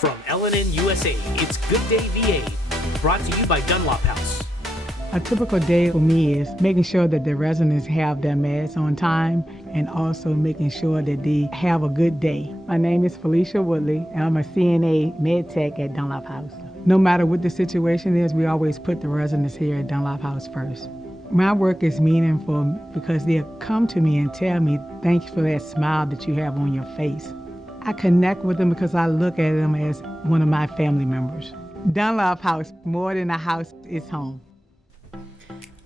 From LNN USA, it's Good Day VA, brought to you by Dunlop House. A typical day for me is making sure that the residents have their meds on time and also making sure that they have a good day. My name is Felicia Woodley, and I'm a CNA med tech at Dunlop House. No matter what the situation is, we always put the residents here at Dunlop House first. My work is meaningful because they'll come to me and tell me, thanks for that smile that you have on your face. I connect with them because I look at them as one of my family members. Dunlop House, more than a house, is home.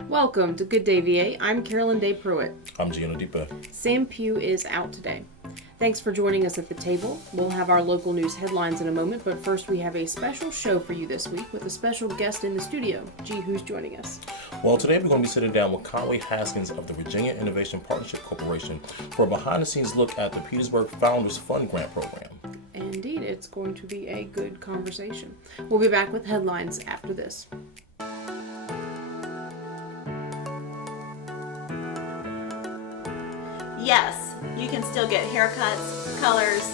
Welcome to Good Day VA. I'm Carolyn Day Pruitt. I'm Gino Deepa. Sam Pugh is out today. Thanks for joining us at the table. We'll have our local news headlines in a moment, but first we have a special show for you this week with a special guest in the studio. Gee, who's joining us? Well, today we're going to be sitting down with Conway Haskins of the Virginia Innovation Partnership Corporation for a behind-the-scenes look at the Petersburg Founders Fund Grant Program. Indeed, it's going to be a good conversation. We'll be back with headlines after this. Yes, you can still get haircuts, colors,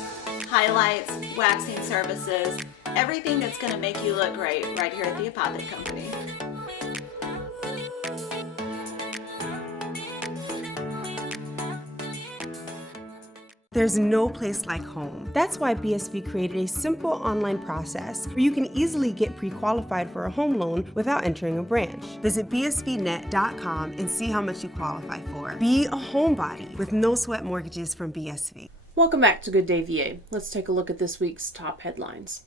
highlights, waxing services, everything that's going to make you look great right here at the Apothic Company. There's no place like home. That's why BSV created a simple online process where you can easily get pre-qualified for a home loan without entering a branch. Visit bsvnet.com and see how much you qualify for. Be a homebody with no sweat mortgages from BSV. Welcome back to Good Day VA. Let's take a look at this week's top headlines.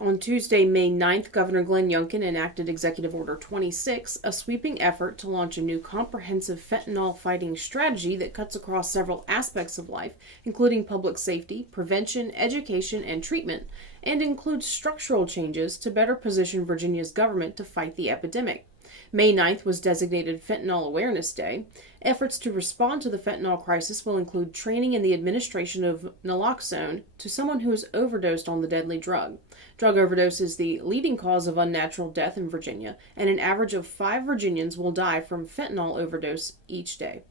On Tuesday, May 9th, Governor Glenn Youngkin enacted Executive Order 26, a sweeping effort to launch a new comprehensive fentanyl-fighting strategy that cuts across several aspects of life, including public safety, prevention, education, and treatment, and includes structural changes to better position Virginia's government to fight the epidemic. May 9th was designated Fentanyl Awareness Day. Efforts to respond to the fentanyl crisis will include training in the administration of naloxone to someone who has overdosed on the deadly drug. Drug overdose is the leading cause of unnatural death in Virginia, and an average of 5 Virginians will die from fentanyl overdose each day.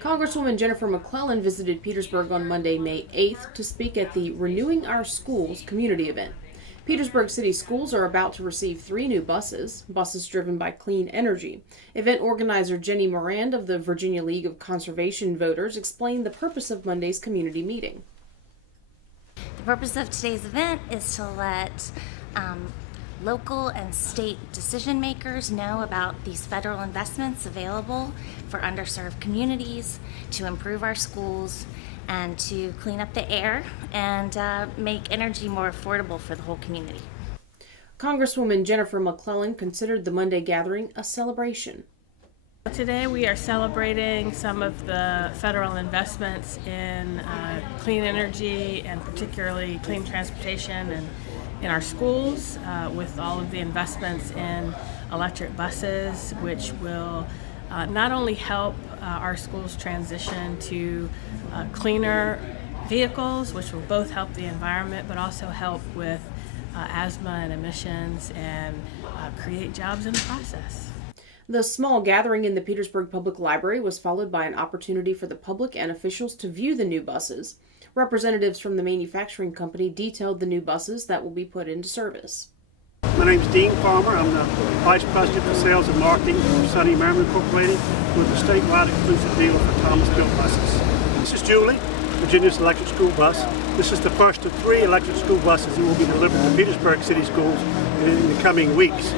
Congresswoman Jennifer McClellan visited Petersburg on Monday, May 8th, to speak at the Renewing Our Schools community event. Petersburg City Schools are about to receive 3 new buses driven by clean energy. Event organizer Jenny Morand of the Virginia League of Conservation Voters explained the purpose of Monday's community meeting. The purpose of today's event is to let local and state decision makers know about these federal investments available for underserved communities, to improve our schools, and to clean up the air and make energy more affordable for the whole community. Congresswoman Jennifer McClellan considered the Monday gathering a celebration. Today we are celebrating some of the federal investments in clean energy and particularly clean transportation and in our schools with all of the investments in electric buses, which will not only help our schools transition to cleaner vehicles, which will both help the environment, but also help with asthma and emissions and create jobs in the process. The small gathering in the Petersburg Public Library was followed by an opportunity for the public and officials to view the new buses. Representatives from the manufacturing company detailed the new buses that will be put into service. My name is Dean Farmer. I'm the Vice President for Sales and Marketing for Sunny Merriman Incorporated with the statewide exclusive deal for Thomas Built buses. This is Julie, Virginia's electric school bus. This is the first of 3 electric school buses that will be delivered to Petersburg City Schools in the coming weeks.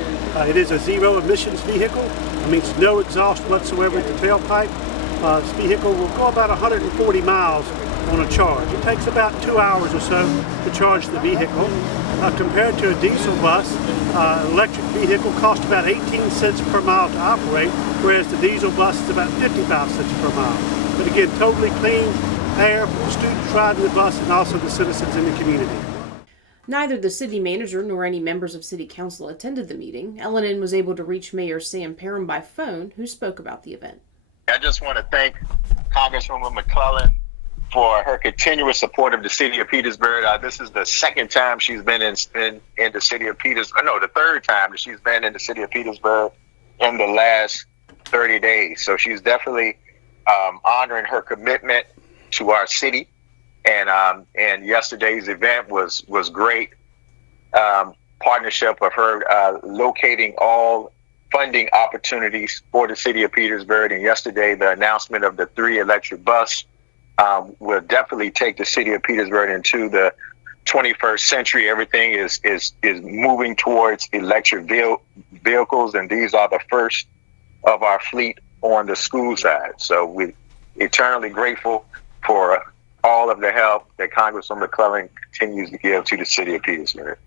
It is a zero emissions vehicle. It means no exhaust whatsoever at the tailpipe. This vehicle will go about 140 miles on a charge. It takes about 2 hours or so to charge the vehicle. Compared to a diesel bus, electric vehicle costs about 18 cents per mile to operate, whereas the diesel bus is about 55 cents per mile. But again, totally clean air for the students riding the bus and also the citizens in the community. Neither the city manager nor any members of city council attended the meeting. LNN was able to reach Mayor Sam Parham by phone, who spoke about the event. I just want to thank Congresswoman McClellan for her continuous support of the city of Petersburg. This is the second time she's been in the city of Petersburg. No, the third time that she's been in the city of Petersburg in the last 30 days. So she's definitely honoring her commitment to our city And yesterday's event was great. Partnership of her locating all funding opportunities for the city of Petersburg. And yesterday, the announcement of the 3 electric bus will definitely take the city of Petersburg into the 21st century. Everything is moving towards electric vehicles, and these are the first of our fleet on the school side. So we're eternally grateful for all of the help that Congresswoman McClellan continues to give to the city of Petersburg.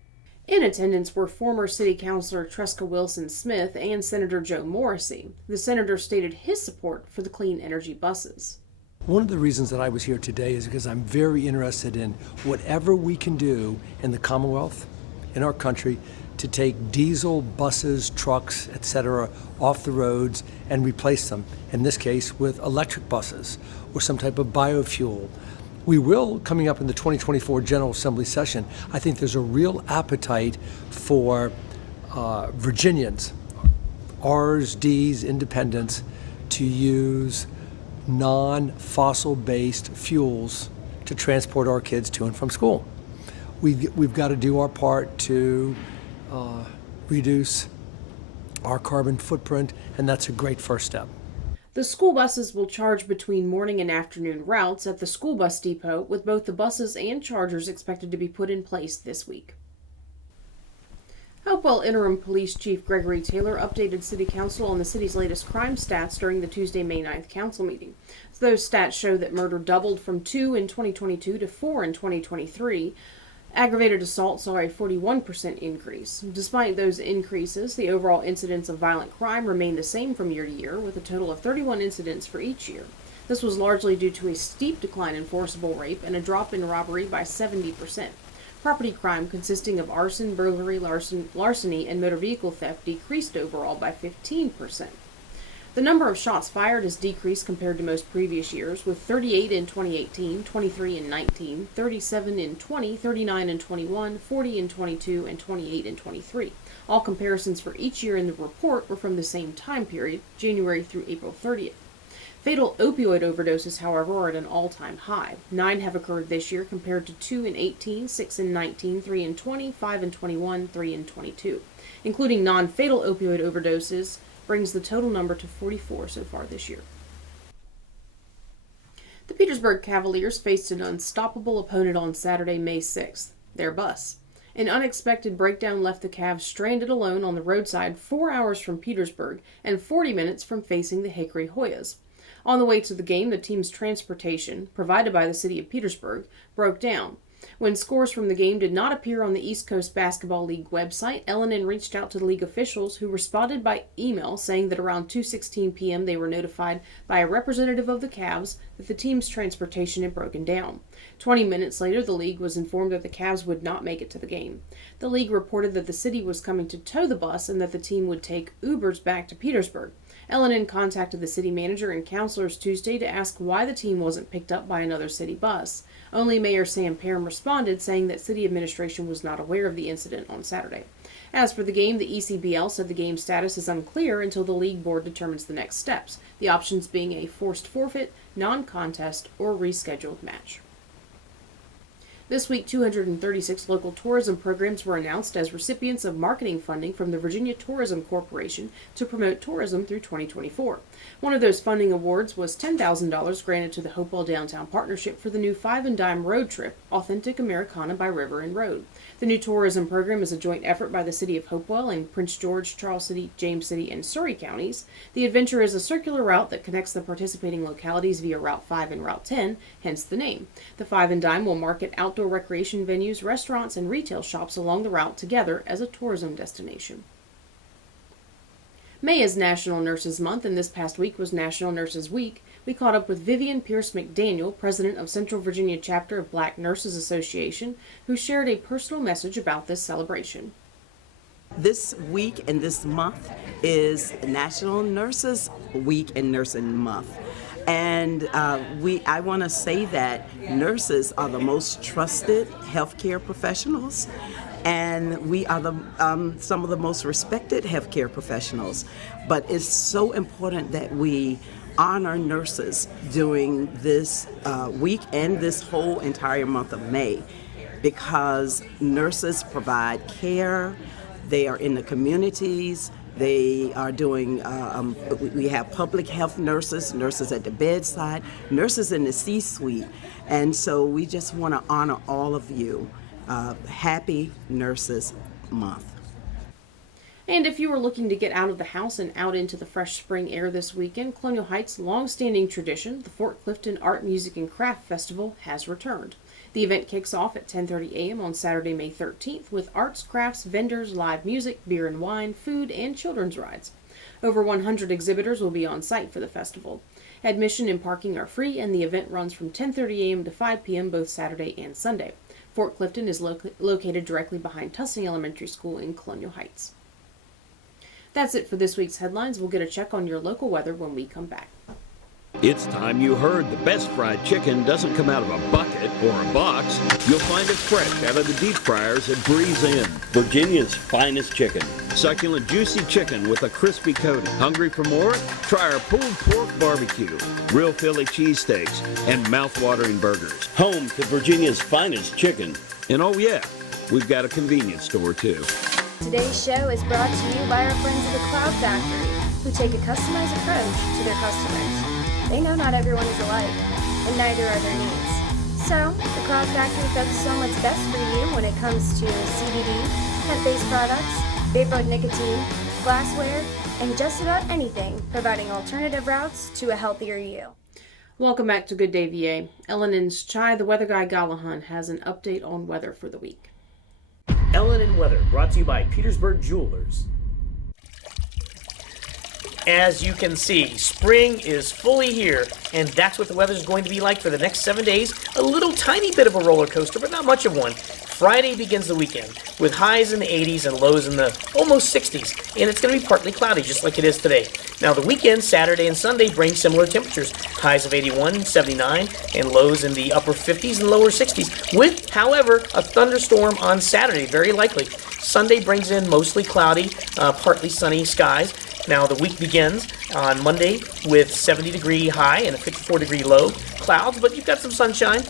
In attendance were former City Councilor Tresca Wilson Smith and Senator Joe Morrissey. The senator stated his support for the clean energy buses. One of the reasons that I was here today is because I'm very interested in whatever we can do in the Commonwealth, in our country, to take diesel buses, trucks, etc. off the roads and replace them, in this case with electric buses or some type of biofuel. We will, coming up in the 2024 General Assembly session, I think there's a real appetite for Virginians, R's, D's, independents, to use non-fossil-based fuels to transport our kids to and from school. We've got to do our part to reduce our carbon footprint, and that's a great first step. The school buses will charge between morning and afternoon routes at the school bus depot, with both the buses and chargers expected to be put in place this week. Hopewell Interim Police Chief Gregory Taylor updated City Council on the city's latest crime stats during the Tuesday, May 9th council meeting. So those stats show that murder doubled from 2 in 2022 to 4 in 2023. Aggravated assault saw a 41% increase. Despite those increases, the overall incidence of violent crime remained the same from year to year, with a total of 31 incidents for each year. This was largely due to a steep decline in forcible rape and a drop in robbery by 70%. Property crime, consisting of arson, burglary, larceny, and motor vehicle theft, decreased overall by 15%. The number of shots fired has decreased compared to most previous years, with 38 in 2018, 23 in 19, 37 in 20, 39 in 21, 40 in 22, and 28 in 23. All comparisons for each year in the report were from the same time period, January through April 30th. Fatal opioid overdoses, however, are at an all-time high. 9 have occurred this year compared to 2 in 18, 6 in 19, 3 in 20, 5 in 21, 3 in 22. Including non-fatal opioid overdoses brings the total number to 44 so far this year. The Petersburg Cavaliers faced an unstoppable opponent on Saturday, May 6th, their bus. An unexpected breakdown left the Cavs stranded alone on the roadside 4 hours from Petersburg and 40 minutes from facing the Hickory Hoyas. On the way to the game, the team's transportation, provided by the city of Petersburg, broke down. When scores from the game did not appear on the East Coast Basketball League website, L&N reached out to the league officials, who responded by email saying that around 2:16 p.m. they were notified by a representative of the Cavs that the team's transportation had broken down. 20 minutes later, the league was informed that the Cavs would not make it to the game. The league reported that the city was coming to tow the bus and that the team would take Ubers back to Petersburg. L&N contacted the city manager and counselors Tuesday to ask why the team wasn't picked up by another city bus. Only Mayor Sam Parham responded, saying that city administration was not aware of the incident on Saturday. As for the game, the ECBL said the game's status is unclear until the league board determines the next steps, the options being a forced forfeit, non-contest, or rescheduled match. This week, 236 local tourism programs were announced as recipients of marketing funding from the Virginia Tourism Corporation to promote tourism through 2024. One of those funding awards was $10,000 granted to the Hopewell Downtown Partnership for the new 5 and Dime road trip, Authentic Americana by River and Road. The new tourism program is a joint effort by the City of Hopewell and Prince George, Charles City, James City, and Surry counties. The adventure is a circular route that connects the participating localities via Route 5 and Route 10, hence the name. The 5 and Dime will market outdoor recreation venues, restaurants, and retail shops along the route together as a tourism destination. May is National Nurses Month, and this past week was National Nurses Week. We caught up with Vivian Pierce McDaniel, president of Central Virginia chapter of Black Nurses Association, who shared a personal message about this celebration. This week and this month is National Nurses Week and Nursing Month. And I want to say that nurses are the most trusted healthcare professionals, and we are some of the most respected healthcare professionals. But it's so important that we honor nurses during this week and this whole entire month of May, because nurses provide care, they are in the communities, they are doing, we have public health nurses, nurses at the bedside, nurses in the C-suite, and so we just want to honor all of you. Happy Nurses Month. And if you are looking to get out of the house and out into the fresh spring air this weekend, Colonial Heights' long-standing tradition, the Fort Clifton Art, Music, and Craft Festival, has returned. The event kicks off at 10:30 a.m. on Saturday, May 13th, with arts, crafts, vendors, live music, beer and wine, food, and children's rides. Over 100 exhibitors will be on site for the festival. Admission and parking are free, and the event runs from 10:30 a.m. to 5 p.m. both Saturday and Sunday. Fort Clifton is located directly behind Tussing Elementary School in Colonial Heights. That's it for this week's headlines. We'll get a check on your local weather when we come back. It's time you heard the best fried chicken doesn't come out of a bucket or a box. You'll find it fresh out of the deep fryers at Breeze Inn. Virginia's finest chicken. Succulent, juicy chicken with a crispy coating. Hungry for more? Try our pulled pork barbecue, real Philly cheesesteaks, and mouth-watering burgers. Home to Virginia's finest chicken. And oh yeah, we've got a convenience store too. Today's show is brought to you by our friends at the Cloud Factory, who take a customized approach to their customers. They know not everyone is alike, and neither are their needs. So, the Cloud Factory focuses on what's best for you when it comes to CBD, hemp-based products, vapor nicotine, glassware, and just about anything, providing alternative routes to a healthier you. Welcome back to Good Day VA. Ellen Chai, the weather guy Gallahan, has an update on weather for the week. Ellen and Weather, brought to you by Petersburg Jewelers. As you can see, spring is fully here, and that's what the weather is going to be like for the next 7 days. A little tiny bit of a roller coaster, but not much of one. Friday begins the weekend with highs in the 80s and lows in the almost 60s, and it's going to be partly cloudy just like it is today. Now the weekend, Saturday and Sunday, bring similar temperatures, highs of 81, 79, and lows in the upper 50s and lower 60s, with, however, a thunderstorm on Saturday, very likely. Sunday brings in mostly cloudy, partly sunny skies. Now the week begins on Monday with 70-degree high and a 54-degree low, clouds, but you've got some sunshine,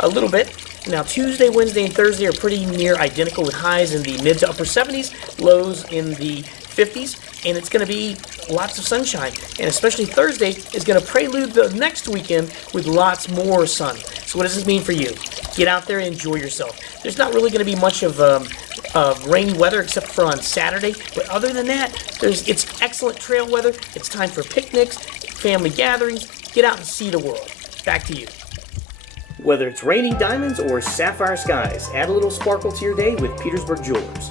a little bit. Now Tuesday, Wednesday, and Thursday are pretty near identical with highs in the mid to upper 70s, lows in the 50s, and it's going to be lots of sunshine. And especially Thursday is going to prelude the next weekend with lots more sun. So what does this mean for you? Get out there and enjoy yourself. There's not really going to be much of rainy weather except for on Saturday, but other than that, it's excellent trail weather. It's time for picnics, family gatherings. Get out and see the world. Back to you. Whether it's raining diamonds or sapphire skies, add a little sparkle to your day with Petersburg Jewelers.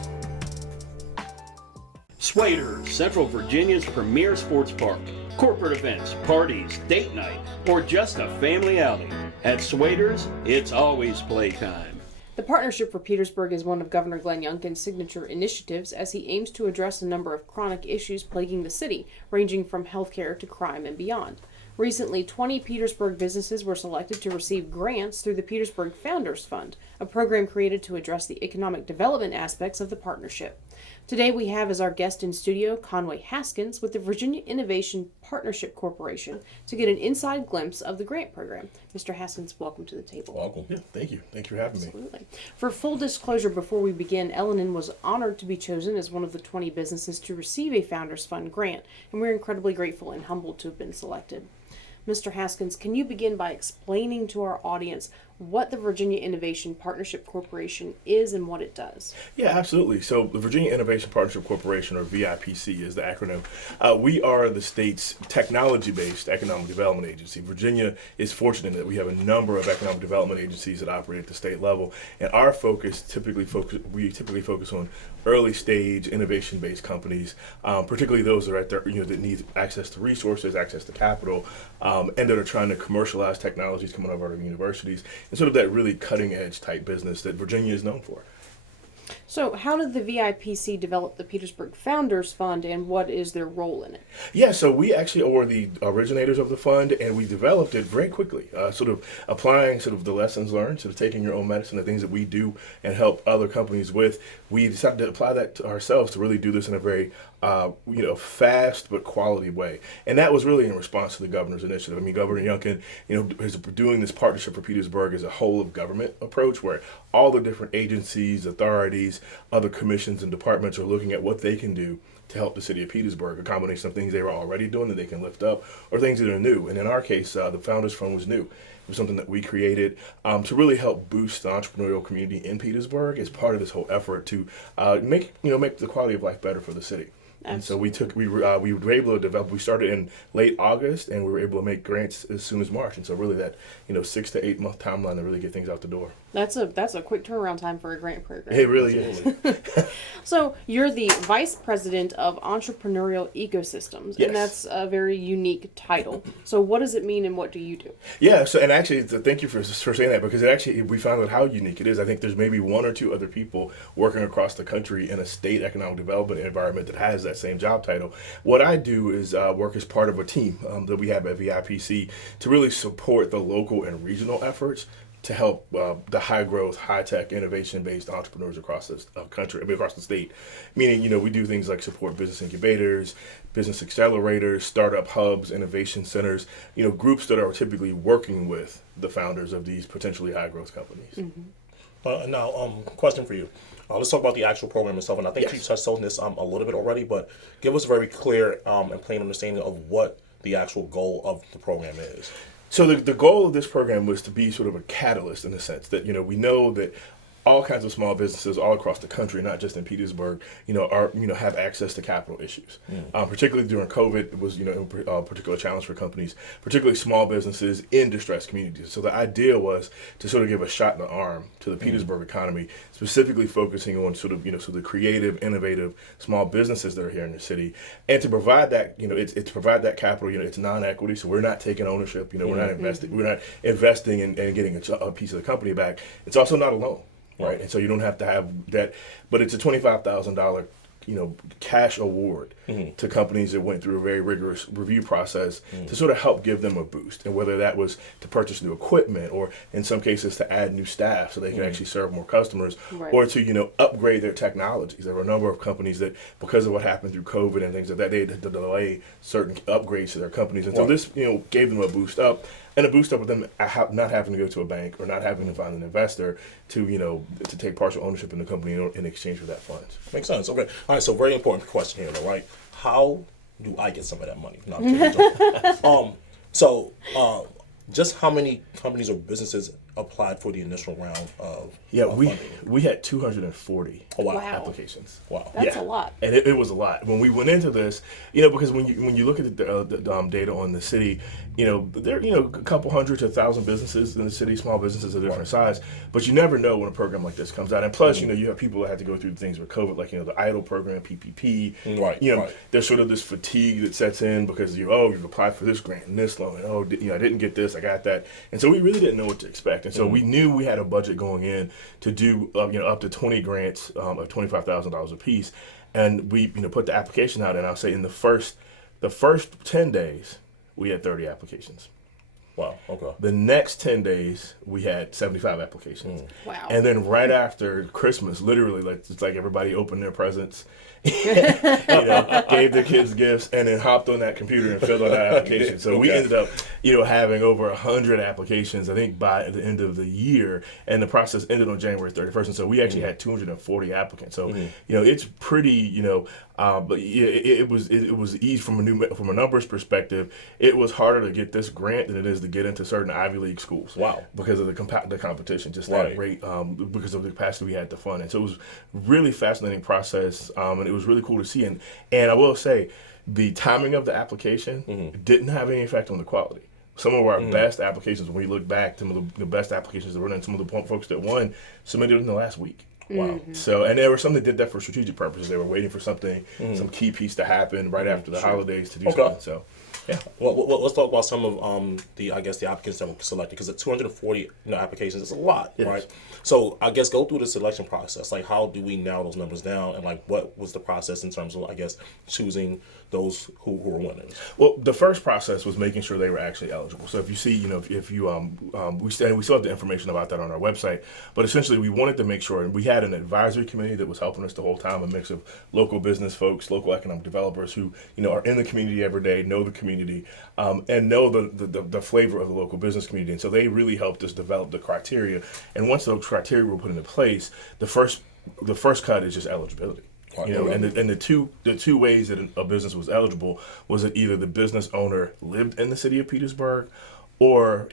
Swader, Central Virginia's premier sports park. Corporate events, parties, date night, or just a family outing. At Swader's, it's always playtime. The Partnership for Petersburg is one of Governor Glenn Youngkin's signature initiatives as he aims to address a number of chronic issues plaguing the city, ranging from healthcare to crime and beyond. Recently, 20 Petersburg businesses were selected to receive grants through the Petersburg Founders Fund, a program created to address the economic development aspects of the partnership. Today we have as our guest in studio Conway Haskins with the Virginia Innovation Partnership Corporation to get an inside glimpse of the grant program. Mr. Haskins, welcome to the table. Welcome. Yeah, thank you. Thank you for having me. Absolutely. For full disclosure, before we begin, Ellen was honored to be chosen as one of the 20 businesses to receive a Founders Fund grant, and we're incredibly grateful and humbled to have been selected. Mr. Haskins, can you begin by explaining to our audience what the Virginia Innovation Partnership Corporation is and what it does? Yeah, absolutely. So the Virginia Innovation Partnership Corporation, or VIPC is the acronym. We are the state's technology-based economic development agency. Virginia is fortunate that we have a number of economic development agencies that operate at the state level, and our focus typically focus on early stage innovation-based companies, particularly those that are at their, that need access to resources, access to capital, and that are trying to commercialize technologies coming out of our universities, and sort of that really cutting edge type business that Virginia is known for. So how did the VIPC develop the Petersburg Founders Fund, and what is their role in it? Yeah, so we actually were the originators of the fund, and we developed it very quickly, sort of applying sort of the lessons learned, sort of taking your own medicine, the things that we do and help other companies with. We decided to apply that to ourselves to really do this in a very fast but quality way. And that was really in response to the governor's initiative. I mean, Governor Youngkin, is doing this partnership for Petersburg as a whole of government approach where all the different agencies, authorities, other commissions and departments are looking at what they can do to help the city of Petersburg, a combination of things they were already doing that they can lift up or things that are new. And in our case, the Founders Fund was new. It was something that we created to really help boost the entrepreneurial community in Petersburg as part of this whole effort to make the quality of life better for the city. And so we were able to develop. We started in late August, and we were able to make grants as soon as March. And so really that 6 to 8 month timeline to really get things out the door. That's a quick turnaround time for a grant program. It really is. So you're the Vice President of Entrepreneurial Ecosystems, Yes. and that's a very unique title. So what does it mean, and what do you do? Yeah, so and actually, thank you for saying that, because we found out how unique it is. I think there's maybe one or two other people working across the country in a state economic development environment that has that same job title. What I do is work as part of a team that we have at VIPC to really support the local and regional efforts to help the high growth, high tech, innovation based entrepreneurs across the country, across the state. Meaning, we do things like support business incubators, business accelerators, startup hubs, innovation centers, groups that are typically working with the founders of these potentially high growth companies. Mm-hmm. Now, question for you. Let's talk about the actual program itself, and I think you touched on this a little bit already, but give us a very clear and plain understanding of what the actual goal of the program is. So the goal of this program was to be sort of a catalyst in the sense that, we know that all kinds of small businesses all across the country, not just in Petersburg, have access to capital issues. Particularly during COVID, it was, a particular challenge for companies, particularly small businesses in distressed communities. So the idea was to sort of give a shot in the arm to the Petersburg economy, specifically focusing on sort of, the creative, innovative small businesses that are here in the city, and to provide that, it's to provide that capital. It's non-equity, so we're not taking ownership. We're not investing and getting a piece of the company back. It's also not a loan. Right, and so you don't have to have that, but it's a $25,000, cash award to companies that went through a very rigorous review process to sort of help give them a boost, and whether that was to purchase new equipment or in some cases to add new staff so they can actually serve more customers, or to upgrade their technologies. There were a number of companies that, because of what happened through COVID and things like that, they had to delay certain upgrades to their companies, and so this gave them a boost up. And a boost up with them not having to go to a bank or not having to find an investor to take partial ownership in the company in exchange for that funds. Makes sense. Okay. All right. So very important question here, though, right? How do I get some of that money? No, I'm kidding. Just how many companies or businesses applied for the initial round of funding? We had 240 applications. Wow, that's a lot. And it was a lot when we went into this. Because when you look at the data on the city, there are a couple hundred to 1,000 businesses in the city, small businesses of different size. But you never know when a program like this comes out. And plus, you have people that had to go through things with COVID, like the EIDL program, PPP. There's sort of this fatigue that sets in because you've applied for this grant and this loan, and I didn't get this, I got that, and so we really didn't know what to expect. And so we knew we had a budget going in to do up to 20 grants of $25,000 a piece, and we put the application out. And I'll say in the first 10 days we had 30 applications. Wow. Okay. The next 10 days we had 75 applications. Wow. And then right after Christmas, literally, it's like everybody opened their presents, gave their kids gifts, and then hopped on that computer and filled out that application. So we ended up, having over 100 applications, I think, by the end of the year, and the process ended on January 31st. And so we actually had 240 applicants. So it's pretty, but it was easy from a numbers perspective. It was harder to get this grant than it is to get into certain Ivy League schools. Wow. Because of the competition, just that rate, because of the capacity we had to fund. And so it was really fascinating process, and it was really cool to see. And I will say, the timing of the application didn't have any effect on the quality. Some of our best applications, when we look back, some of the best applications that were in, some of the folks that won submitted in the last week. Wow. So, and there were some that did that for strategic purposes. They were waiting for something, some key piece to happen right after the holidays to do something. So, Yeah. Well, let's talk about some of the applicants that were selected, because the 240 applications is a lot, Yes. right? So I guess go through the selection process. Like, how do we narrow those numbers down, and like what was the process in terms of choosing those who were winners? Well, the first process was making sure they were actually eligible. So if you see, if you we still have the information about that on our website, but essentially we wanted to make sure, and we had an advisory committee that was helping us the whole time, a mix of local business folks, local economic developers who are in the community every day, know the community, and know the flavor of the local business community. And so they really helped us develop the criteria. And once those criteria were put into place, the first cut is just eligibility. And the two ways that a business was eligible was that either the business owner lived in the city of Petersburg, or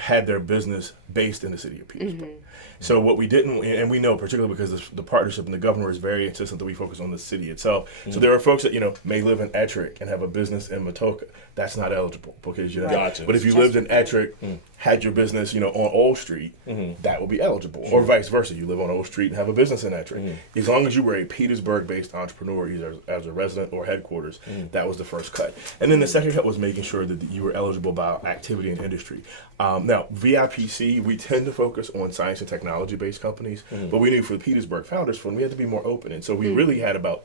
had their business based in the city of Petersburg. So what we didn't, and we know particularly because the partnership and the governor is very insistent that we focus on the city itself. So there are folks that may live in Ettrick and have a business in Matoka. That's not eligible because Gotcha. But if you lived in Ettrick, had your business on Old Street, that would be eligible. Or vice versa, you live on Old Street and have a business in Ettrick. As long as you were a Petersburg-based entrepreneur, either as a resident or headquarters, that was the first cut. And then the second cut was making sure that you were eligible by activity and industry. Now, VIPC, we tend to focus on science and technology-based companies, but we knew for the Petersburg Founders Fund, we had to be more open. And so we really had about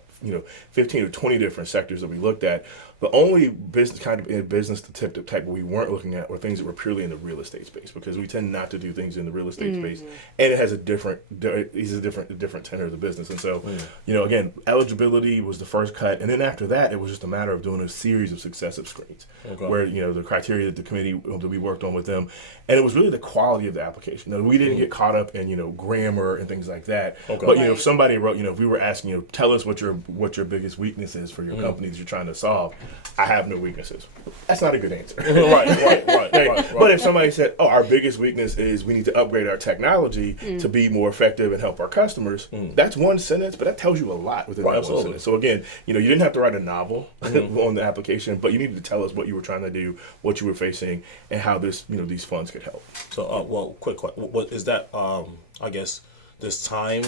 15 or 20 different sectors that we looked at. The only business type we weren't looking at were things that were purely in the real estate space, because we tend not to do things in the real estate space, and it has a different tenor of the business. And so, again, eligibility was the first cut, and then after that, it was just a matter of doing a series of successive screens, where the criteria that the committee that we worked on with them, and it was really the quality of the application. Now, we didn't get caught up in grammar and things like that. But if somebody wrote, if we were asking tell us what your biggest weakness is for your company that you're trying to solve, I have no weaknesses. That's not a good answer. Right. But if somebody said, our biggest weakness is we need to upgrade our technology to be more effective and help our customers, that's one sentence, but that tells you a lot within that one sentence. So again, you didn't have to write a novel on the application, but you needed to tell us what you were trying to do, what you were facing, and how these funds could help. So, quick question. What is that, this time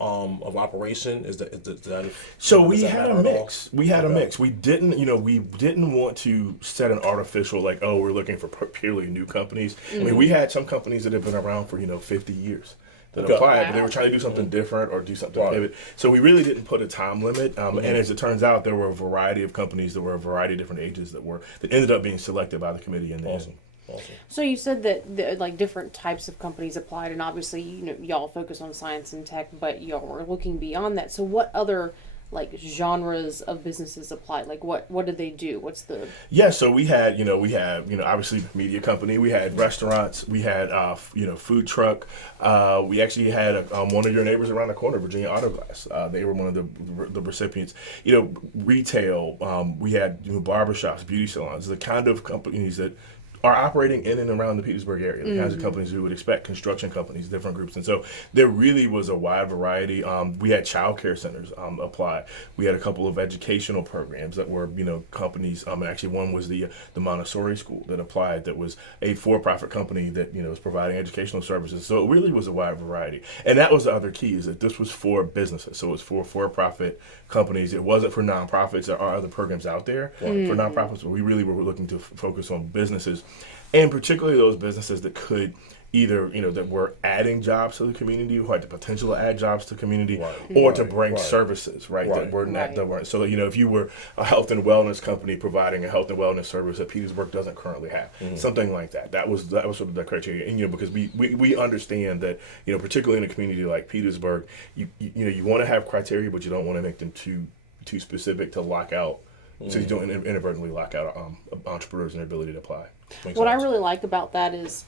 of operation? Is that so we had a mix. We had a mix. We didn't want to set an artificial we're looking for purely new companies. I mean, we had some companies that have been around for 50 years that applied, but they were trying to do something different or do something pivot. So we really didn't put a time limit. And as it turns out, there were a variety of companies, there were a variety of different ages that ended up being selected by the committee in the end. Awesome. So you said that different types of companies applied, and obviously y'all focus on science and tech, but y'all were looking beyond that. So what other genres of businesses applied? What did they do? What's the So we had obviously media company, we had restaurants, we had food truck, we actually had one of your neighbors around the corner, Virginia Auto Glass. They were one of the recipients. Retail, we had barbershops, beauty salons, the kind of companies that are operating in and around the Petersburg area, the kinds of companies we would expect, construction companies, different groups. And so there really was a wide variety. We had child care centers apply. We had a couple of educational programs that were, companies. Actually, one was the Montessori school that applied, that was a for-profit company that, was providing educational services. So it really was a wide variety. And that was the other key, is that this was for businesses. So it was for-profit companies. It wasn't for nonprofits. There are other programs out there for nonprofits, but we really were looking to focus on businesses, and particularly those businesses that could either, that were adding jobs to the community, who had the potential to add jobs to the community, or to bring services, that were not, that weren't. So, if you were a health and wellness company providing a health and wellness service that Petersburg doesn't currently have, something like that. That was sort of the criteria. And, because we understand that, particularly in a community like Petersburg, you want to have criteria, but you don't want to make them too specific to lock out. So you don't inadvertently lock out entrepreneurs and their ability to apply. What I really like about that is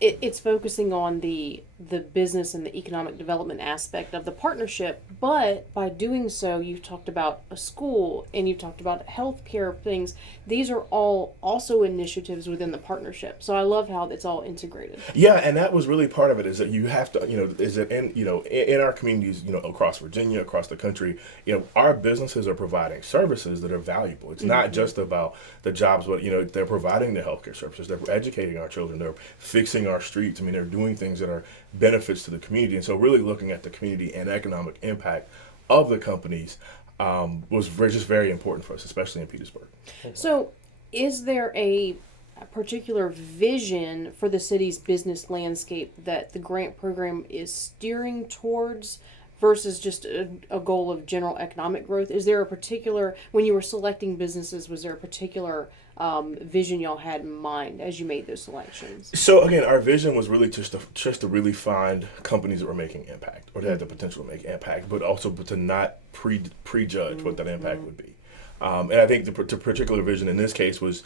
it's focusing on the business and the economic development aspect of the partnership, but by doing so, you've talked about a school and you've talked about healthcare things. These are all also initiatives within the partnership. So I love how it's all integrated. Yeah, and that was really part of it, is that you have to, in our communities, across Virginia, across the country, our businesses are providing services that are valuable. It's not just about the jobs, but, they're providing the healthcare services, they're educating our children, they're fixing our streets. I mean, they're doing things that are benefits to the community. And so really looking at the community and economic impact of the companies was just very important for us, especially in Petersburg. So Is there a particular vision for the city's business landscape that the grant program is steering towards versus just a goal of general economic growth? Is there a particular, when you were selecting businesses, was there a particular vision y'all had in mind as you made those selections? So again, our vision was really just to really find companies that were making impact or that had the potential to make impact, but also to not prejudge what that impact would be. And I think the particular vision in this case was,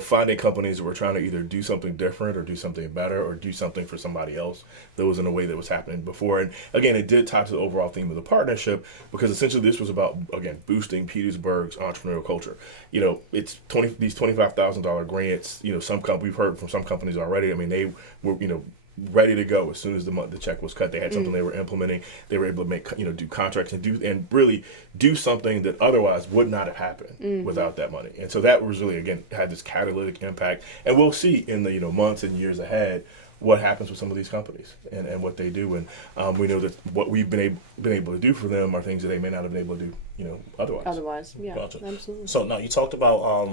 finding companies that were trying to either do something different or do something better or do something for somebody else that was in a way that was happening before. And again, it did tie to the overall theme of the partnership because essentially this was about, again, boosting Petersburg's entrepreneurial culture. It's these $25,000 grants. We've heard from some companies already. I mean, they were, ready to go as soon as the check was cut. They had something they were implementing. They were able to make, do contracts and really do something that otherwise would not have happened without that money. And so that was really, again, had this catalytic impact. And we'll see in the months and years ahead what happens with some of these companies and what they do. And we know that what we've been able to do for them are things that they may not have been able to do, otherwise. Otherwise, yeah, Gotcha. Absolutely. So now you talked about,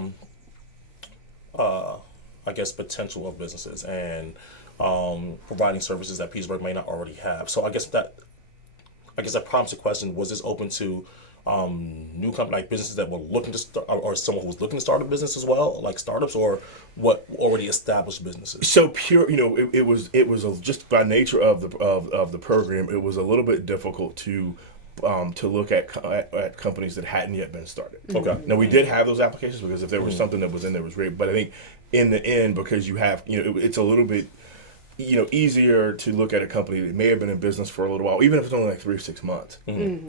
I guess, potential of businesses and providing services that Petersburg may not already have. So I guess that prompts a question: was this open to new company, like businesses that were looking to start, or someone who was looking to start a business as well, like startups, or what already established businesses? So pure, it was just by nature of the program, it was a little bit difficult to look at companies that hadn't yet been started. Okay. Now we did have those applications because if there was something that was in there, it was great. But I think in the end, because you have, it's a little bit, easier to look at a company that may have been in business for a little while, even if it's only like 3 or 6 months,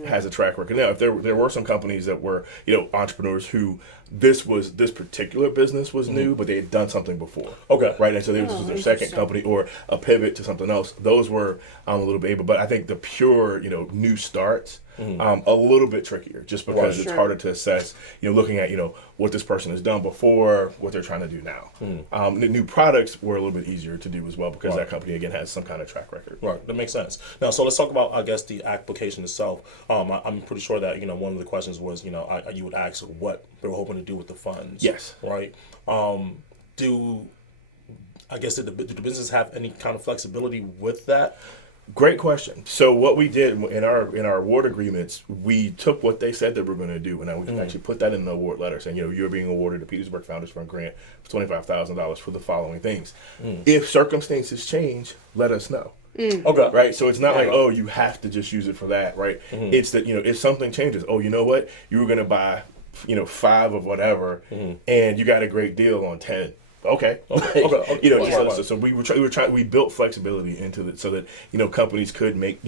has a track record. Now, if there were some companies that were, entrepreneurs who this particular business was new, but they had done something before. Okay. Right. And so this was their second company or a pivot to something else. Those were a little bit able, but I think the pure, new starts, a little bit trickier just because it's harder to assess, looking at, what this person has done before, what they're trying to do now. The new products were a little bit easier to do as well because that company, again, has some kind of track record. Right, that makes sense. Now, so let's talk about, I guess, the application itself. I'm pretty sure that, one of the questions was, you would ask what they were hoping to do with the funds. Yes. Right. Did the business have any kind of flexibility with that? Great question. So what we did in our award agreements, we took what they said they were going to do, and we actually put that in the award letter, saying, you're being awarded a Petersburg Founders Fund grant for $25,000 for the following things. If circumstances change, let us know. Okay. Right. So it's not like, oh, you have to just use it for that. Right. It's that, if something changes, oh, you know what, you were going to buy, 5 of whatever, and you got a great deal on 10. Okay. So we built flexibility into it so that companies could make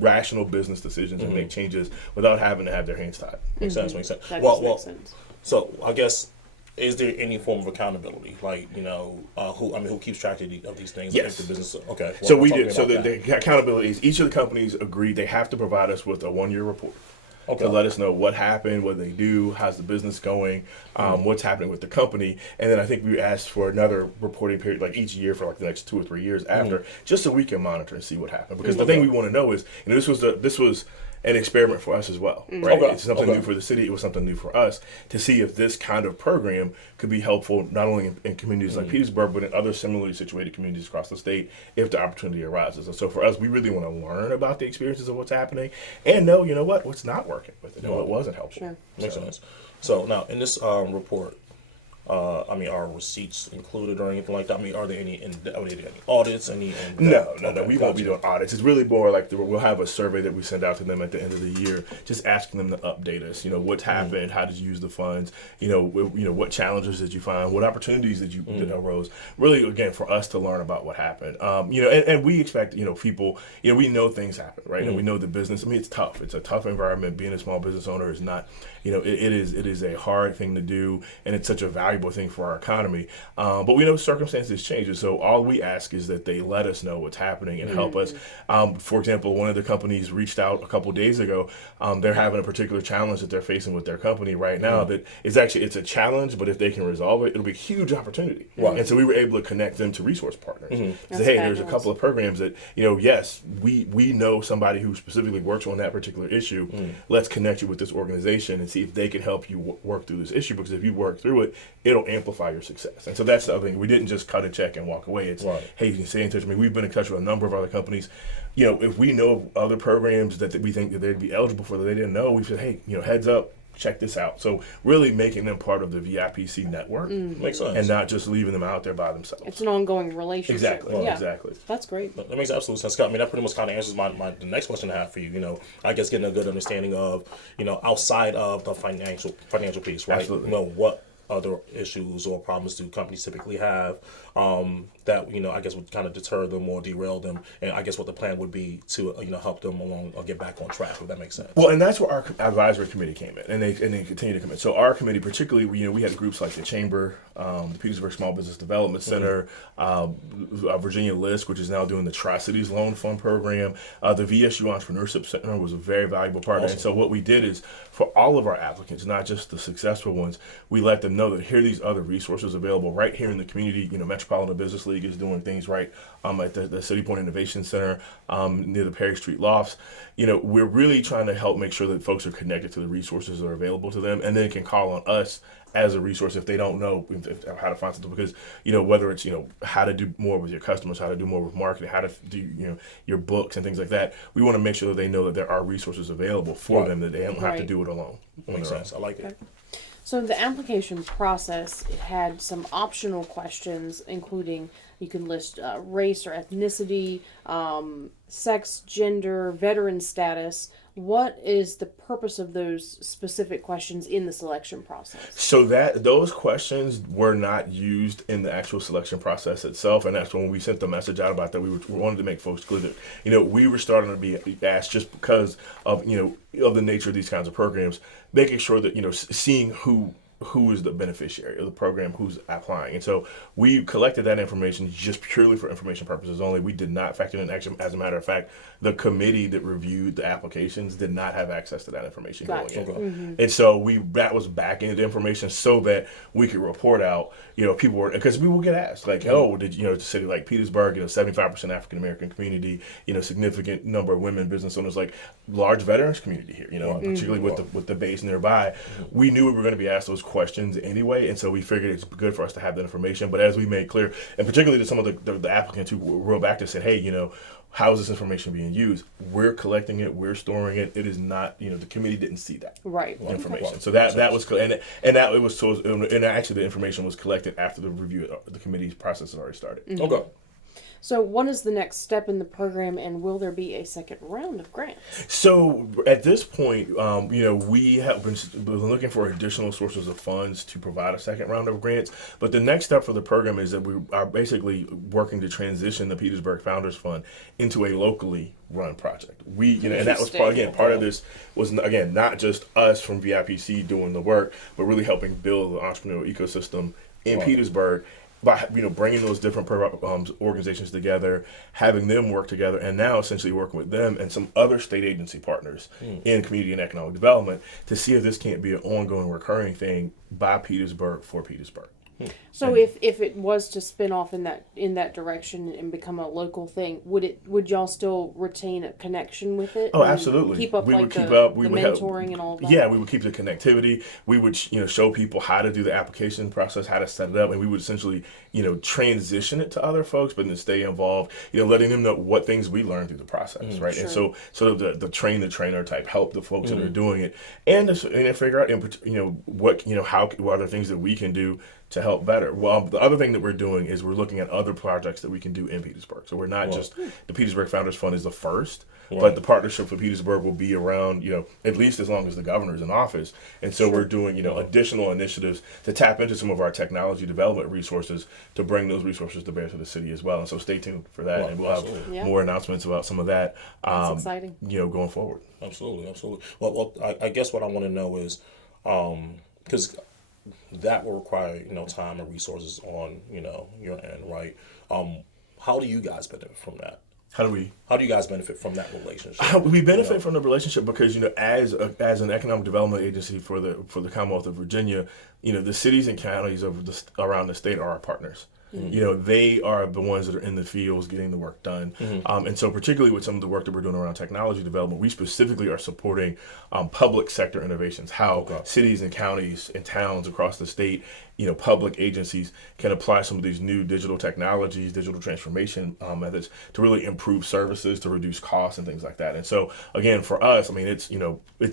rational business decisions and make changes without having to have their hands tied. Makes sense. Makes sense. So I guess, is there any form of accountability, like who keeps track of these things? Yes. Like the business. Okay. Well, So we do. So the accountability is each of the companies agree they have to provide us with a 1-year report. Okay. To let us know what happened, what they do, how's the business going, what's happening with the company, and then I think we asked for another reporting period, like each year for like the next 2 or 3 years after, just so we can monitor and see what happened. Because the thing we want to know is, this was an experiment for us as well, right? Okay. It's something new for the city. It was something new for us to see if this kind of program could be helpful not only in communities like Petersburg, but in other similarly situated communities across the state if the opportunity arises. And so for us, we really want to learn about the experiences of what's happening and know, what's not working with it, what wasn't helpful. Sure. Makes sense. So now in this report, are receipts included or anything like that? Are there any audits? No. We won't be doing audits. It's really more like we'll have a survey that we send out to them at the end of the year, just asking them to update us. What's happened? How did you use the funds? What challenges did you find? What opportunities did that arose? Really, again, for us to learn about what happened. And we expect people. We know things happen, right? And we know the business. It's tough. It's a tough environment. Being a small business owner is not. It is a hard thing to do, and it's such a valuable thing for our economy. But we know circumstances change, and so all we ask is that they let us know what's happening and help us. For example, one of the companies reached out a couple days ago. They're having a particular challenge that they're facing with their company right now. That is it's a challenge, but if they can resolve it, it'll be a huge opportunity. Right. And so we were able to connect them to resource partners. Say, hey, there's a couple of programs that yes, we know somebody who specifically works on that particular issue. Let's connect you with this organization and see if they can help you work through this issue, because if you work through it, it'll amplify your success. And so that's the other thing. We didn't just cut a check and walk away. It's, hey, you can stay in touch with me. We've been in touch with a number of other companies. You know, if we know of other programs that we think that they'd be eligible for that they didn't know, we said, hey, you know, heads up, check this out. So really making them part of the VIPC network. Makes sense. And not just leaving them out there by themselves. It's an ongoing relationship. Exactly. Yeah. Exactly. That's great. That makes absolute sense. I mean, that pretty much kind of answers the next question I have for you. You know, I guess getting a good understanding of, you know, outside of the financial piece, right? Absolutely. You know, what other issues or problems do companies typically have that, you know, I guess would kind of deter them or derail them, and I guess what the plan would be to, you know, help them along or get back on track, if that makes sense. Well, and that's where our advisory committee came in, and they continue to come in. So our committee, particularly, you know, we had groups like the Chamber, the Petersburg Small Business Development Center, Virginia LISC, which is now doing the Tri-Cities Loan Fund program. The VSU Entrepreneurship Center was a very valuable partner. Awesome. And so what we did is, for all of our applicants, not just the successful ones, we let them know that here are these other resources available right here in the community. You know, Metropolitan Business League is doing things right at the City Point Innovation Center near the Perry Street Lofts. You know, we're really trying to help make sure that folks are connected to the resources that are available to them, and then can call on us as a resource if they don't know how to find something. Because, you know, whether it's, you know, how to do more with your customers, how to do more with marketing, how to do, you know, your books and things like that, we want to make sure that they know that there are resources available for them, that they don't have to do it alone. Makes sense. I like it. So the application process, it had some optional questions, including you can list race or ethnicity, sex, gender, veteran status. What is the purpose of those specific questions in the selection process? So those questions were not used in the actual selection process itself, and that's when we sent the message out about that. We wanted to make folks clear that, you know, we were starting to be asked just because of, you know, of the nature of these kinds of programs, making sure that, you know, seeing who is the beneficiary of the program, who's applying. And so we collected that information just purely for information purposes only. We did not factor in action. As a matter of fact, the committee that reviewed the applications did not have access to that information going in. And so that was back end information so that we could report out, you know, people were, because we will get asked, like, oh, did, you know, it's a city like Petersburg, you know, 75% African American community, you know, significant number of women business owners, like large veterans community here, you know, particularly with the base nearby. We knew we were going to be asked those questions anyway, and so we figured it's good for us to have that information. But as we made clear, and particularly to some of the applicants who wrote back to said, hey, you know, how is this information being used? We're collecting it, we're storing it. It is not, you know, the committee didn't see that information. So that was, and that it was so, and actually the information was collected after the review, the committee's process had already started. Okay. So what is the next step in the program, and will there be a second round of grants? So at this point, you know, we have been looking for additional sources of funds to provide a second round of grants. But the next step for the program is that we are basically working to transition the Petersburg Founders Fund into a locally run project. We, you know, and that was part of this was, again, not just us from VIPC doing the work, but really helping build the entrepreneurial ecosystem in Petersburg, by, you know, bringing those different organizations together, having them work together, and now essentially working with them and some other state agency partners in community and economic development to see if this can't be an ongoing, recurring thing by Petersburg for Petersburg. So if it was to spin off in that direction and become a local thing, would y'all still retain a connection with it? Oh, absolutely. Keep up we like would keep the up. We would mentoring and all that. Yeah, we would keep the connectivity. We would, you know, show people how to do the application process, how to set it up, and we would essentially, you know, transition it to other folks, but then stay involved. You know, letting them know what things we learned through the process, right? Sure. And so sort of the train the trainer type help the folks that are doing it, and figure out, you know, what, you know, what are things that we can do to help better. Well, the other thing that we're doing is we're looking at other projects that we can do in Petersburg. So we're not just, the Petersburg Founders Fund is the first, but the Partnership for Petersburg will be around, you know, at least as long as the governor's in office. And so we're doing, you know, additional initiatives to tap into some of our technology development resources to bring those resources to bear to the city as well. And so stay tuned for that, and we'll have more announcements about some of that, That's exciting. you know, going forward. Absolutely. Well, I guess what I want to know is, because that will require, you know, time and resources on, you know, your end, right? How do you guys benefit from that? How do you guys benefit from that relationship? We benefit from the relationship because, you know, as an economic development agency for the Commonwealth of Virginia, you know, the cities and counties around the state are our partners. You know, they are the ones that are in the fields getting the work done. And so particularly with some of the work that we're doing around technology development, we specifically are supporting public sector innovations, how cities and counties and towns across the state public agencies can apply some of these new digital technologies, digital transformation methods to really improve services, to reduce costs and things like that. And so again, for us, I mean, it's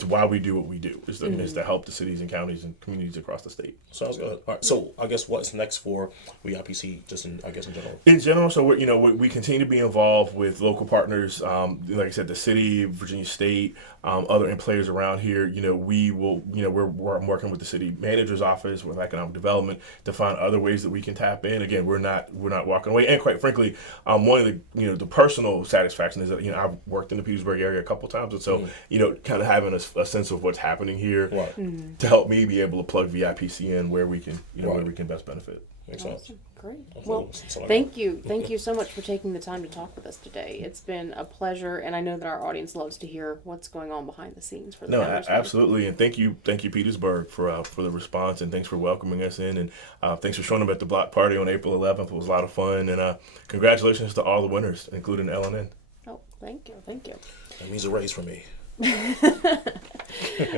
why we do what we do, is to help the cities and counties and communities across the state. Sounds good. All right. So I guess what's next for WIPC, just in general? In general, so we continue to be involved with local partners, like I said, the city, Virginia State, other players around here. We're working with the city manager's office, with economic development, to find other ways that we can tap in. Again, we're not walking away. And quite frankly, one of the personal satisfaction is that I've worked in the Petersburg area a couple times, and so kind of having a sense of what's happening here to help me be able to plug VIPC in where we can where we can best benefit. Makes sense. Awesome. Great. Well, thank you so much for taking the time to talk with us today. It's been a pleasure, and I know that our audience loves to hear what's going on behind the scenes for the Founders Fund. Absolutely, and thank you Petersburg for the response, and thanks for welcoming us in, and thanks for showing up at the block party on April 11th. It was a lot of fun, and congratulations to all the winners, including LNN. Oh, thank you. That means a raise for me.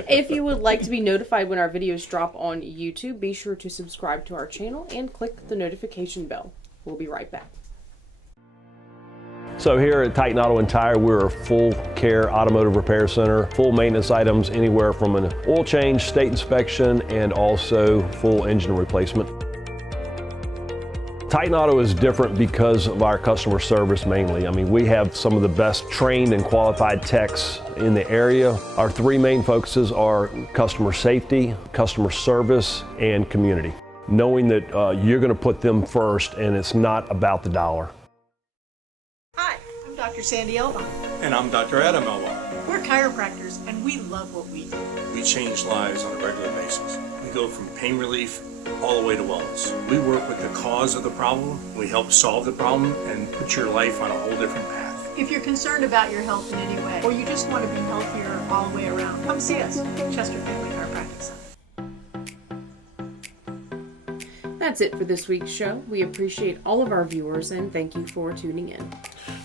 If you would like to be notified when our videos drop on YouTube, be sure to subscribe to our channel and click the notification bell. We'll be right back. So here at Titan Auto and Tire, we're a full care automotive repair center, full maintenance items anywhere from an oil change, state inspection, and also full engine replacement. Titan Auto is different because of our customer service mainly. I mean, we have some of the best trained and qualified techs in the area. Our three main focuses are customer safety, customer service, and community. Knowing that you're going to put them first and it's not about the dollar. Hi, I'm Dr. Sandy Elba. And I'm Dr. Adam Elba. We're chiropractors and we love what we do. We change lives on a regular basis. We go from pain relief all the way to wellness. We work with the cause of the problem, we help solve the problem, and put your life on a whole different path. If you're concerned about your health in any way, or you just want to be healthier all the way around, come see us, Chester Family Chiropractic Center. That's it for this week's show. We appreciate all of our viewers and thank you for tuning in.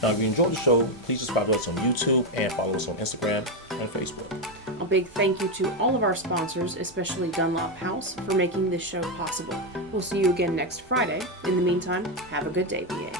Now, if you enjoyed the show, please subscribe to us on YouTube and follow us on Instagram and Facebook. A big thank you to all of our sponsors, especially Dunlop House, for making this show possible. We'll see you again next Friday. In the meantime, have a good day, VA.